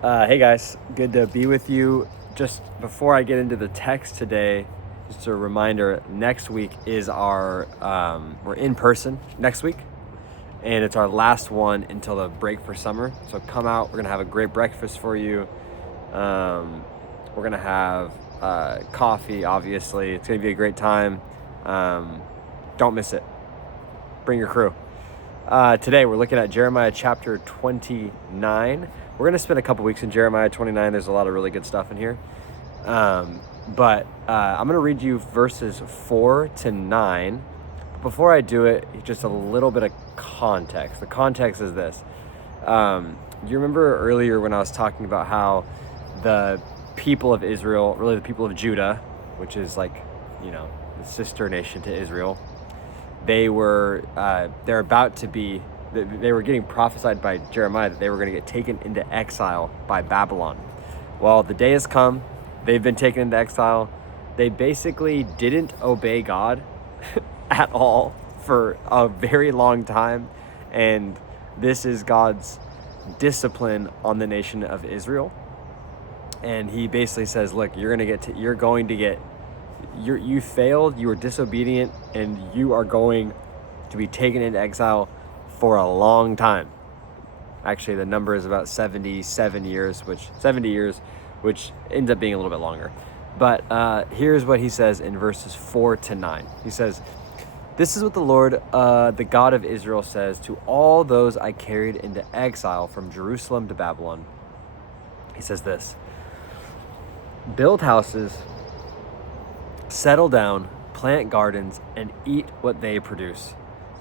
Hey guys, good to be with you. Just before I get into the text today, just a reminder, next week is we're in person next week, and it's our last one until the break for summer. So come out, we're gonna have a great breakfast for you. We're gonna have coffee, obviously. It's gonna be a great time. Don't miss it. Bring your crew. Today we're looking at Jeremiah chapter 29. We're going to spend a couple weeks in Jeremiah 29. There's a lot of really good stuff in here. But I'm going to read you verses 4 to 9. Before I do it, just a little bit of context. The context is this. You remember earlier when I was talking about how the people of Israel, really the people of Judah, which is like, the sister nation to Israel, they were getting prophesied by Jeremiah that they were going to get taken into exile by Babylon. Well, the day has come. They've been taken into exile. They basically didn't obey God at all for a very long time. And this is God's discipline on the nation of Israel. And he basically says, look, you failed, you were disobedient, and you are going to be taken into exile for a long time. Actually, the number is about 70 years, which ends up being a little bit longer. But here's what he says in verses 4 to 9. He says, "This is what the Lord, the God of Israel, says to all those I carried into exile from Jerusalem to Babylon." He says this: "Build houses, settle down, plant gardens, and eat what they produce.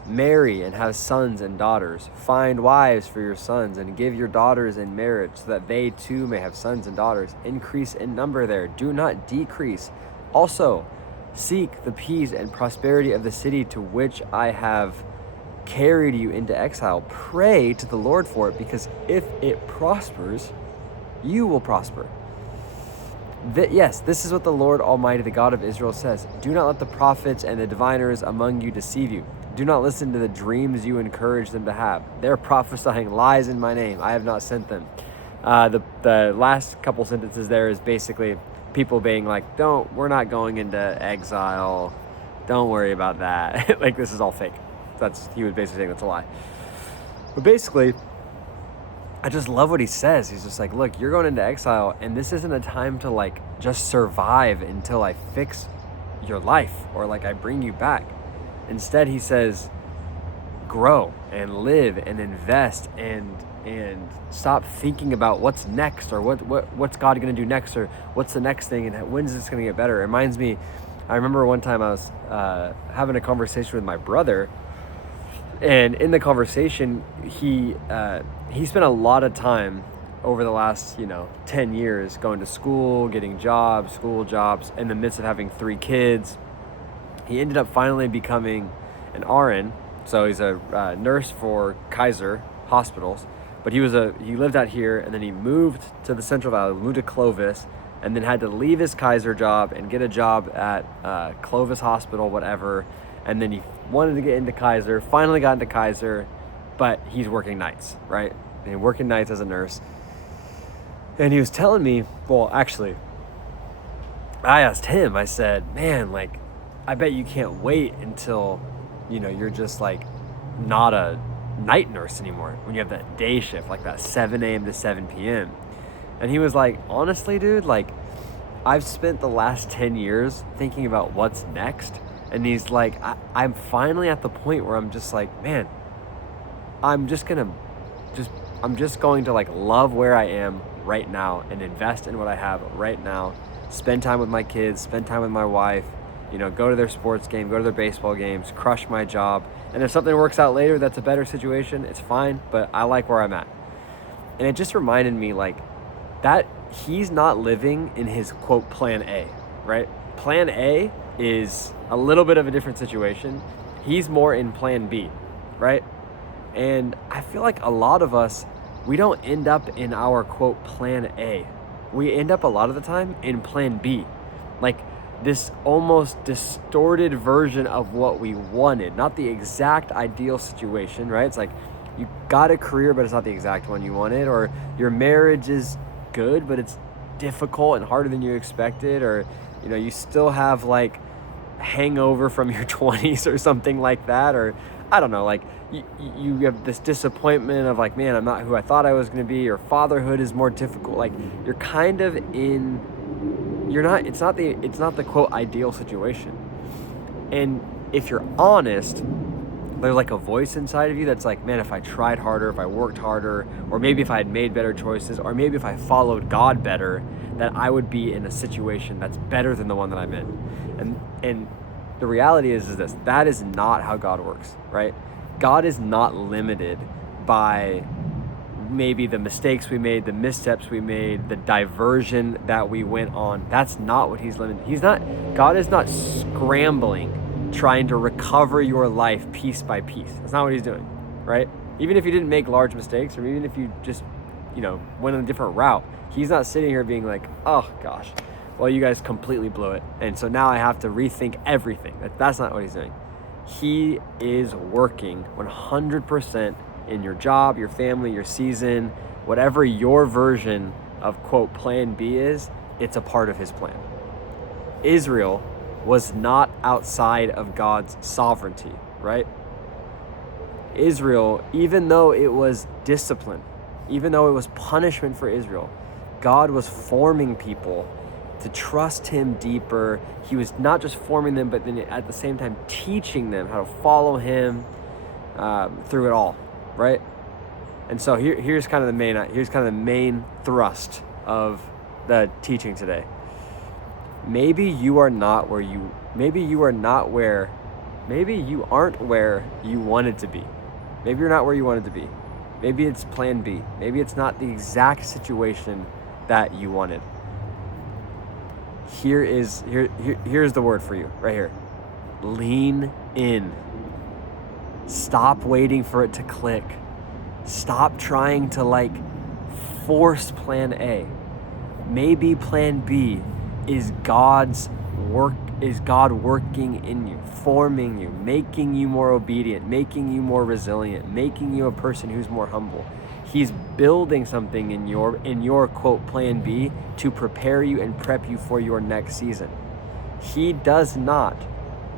Marry and have sons and daughters. Find wives for your sons and give your daughters in marriage so that they too may have sons and daughters. Increase in number there, do not decrease. Also, seek the peace and prosperity of the city to which I have carried you into exile. Pray to the Lord for it, because if it prospers, you will prosper. Yes, this is what the Lord Almighty, the God of Israel, says. Do not let the prophets and the diviners among you deceive you. Do not listen to the dreams you encourage them to have. They're prophesying lies in my name. I have not sent them." The last couple sentences there is basically people being like, we're not going into exile. Don't worry about that. Like, this is all fake. He was basically saying that's a lie. But basically, I just love what he says. He's just like, look, you're going into exile, and this isn't a time to like just survive until I fix your life or like I bring you back. Instead, he says, grow and live and invest and stop thinking about what's next or what's God going to do next or what's the next thing and when's this going to get better. It reminds me, I remember one time I was having a conversation with my brother, and in the conversation, he spent a lot of time over the last 10 years going to school, getting school jobs, in the midst of having 3 kids. He ended up finally becoming an RN, so he's a nurse for Kaiser hospitals. But he lived out here, and then he moved to the Central Valley, moved to Clovis, and then had to leave his Kaiser job and get a job at Clovis Hospital, whatever. And then he wanted to get into Kaiser, finally got into Kaiser, but he's working nights, right? And working nights as a nurse. And he was telling me, well, actually, I asked him, I said, man, like, I bet you can't wait until, you're just like not a night nurse anymore when you have that day shift, like that 7 a.m. to 7 p.m. And he was like, honestly, dude, like, I've spent the last 10 years thinking about what's next. And he's like, I'm finally at the point where I'm just like, man, I'm just going to like love where I am right now and invest in what I have right now. Spend time with my kids, spend time with my wife, go to their sports game, go to their baseball games, crush my job. And if something works out later that's a better situation, it's fine, but I like where I'm at. And it just reminded me like that he's not living in his quote plan A, right? Plan A is a little bit of a different situation. He's more in plan B, right? And I feel like a lot of us, we don't end up in our quote plan A. We end up a lot of the time in plan B. Like this almost distorted version of what we wanted, not the exact ideal situation, right? It's like you got a career, but it's not the exact one you wanted, or your marriage is good, but it's difficult and harder than you expected, or you still have like hangover from your 20s or something like that, or I don't know, like you have this disappointment of like, man, I'm not who I thought I was going to be, or fatherhood is more difficult. Like you're kind of it's not the quote ideal situation. And if you're honest, there's like a voice inside of you that's like, man, if I tried harder, if I worked harder, or maybe if I had made better choices, or maybe if I followed God better, that I would be in a situation that's better than the one that I'm in. And the reality is this: that is not how God works, right? God is not limited by maybe the mistakes we made, the missteps we made, the diversion that we went on. That's not what he's limited. God is not scrambling, trying to recover your life piece by piece. That's not what he's doing, right? Even if you didn't make large mistakes, or even if you just, went on a different route, he's not sitting here being like, oh gosh, well, you guys completely blew it, and so now I have to rethink everything. That's not what he's doing. He is working 100% in your job, your family, your season, whatever your version of quote plan B is, it's a part of his plan. Israel was not outside of God's sovereignty, right? Israel, even though it was discipline, even though it was punishment for Israel, God was forming people to trust him deeper. He was not just forming them, but then at the same time teaching them how to follow him through it all, right? And so here's kind of the main thrust of the teaching today. Maybe you aren't where you wanted to be. Maybe you're not where you wanted to be. Maybe it's plan B. Maybe it's not the exact situation that you wanted. Here's the word for you right here. Lean in. Stop waiting for it to click. Stop trying to force plan A. Maybe plan B is God working in you, forming you, making you more obedient, making you more resilient, making you a person who's more humble. He's building something in your quote plan B to prepare you and prep you for your next season. He does not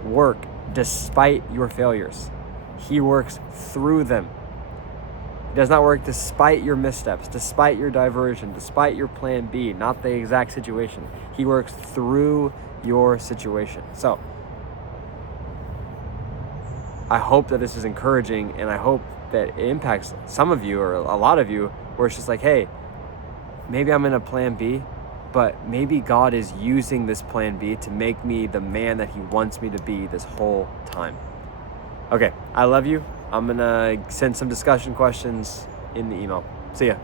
work despite your failures. He works through them. He does not work despite your missteps, despite your diversion, despite your plan B, not the exact situation. He works through your situation. So I hope that this is encouraging, and I hope that it impacts some of you, or a lot of you, where it's just like, hey, maybe I'm in a plan B, but maybe God is using this plan B to make me the man that he wants me to be this whole time. Okay, I love you. I'm gonna send some discussion questions in the email. See ya.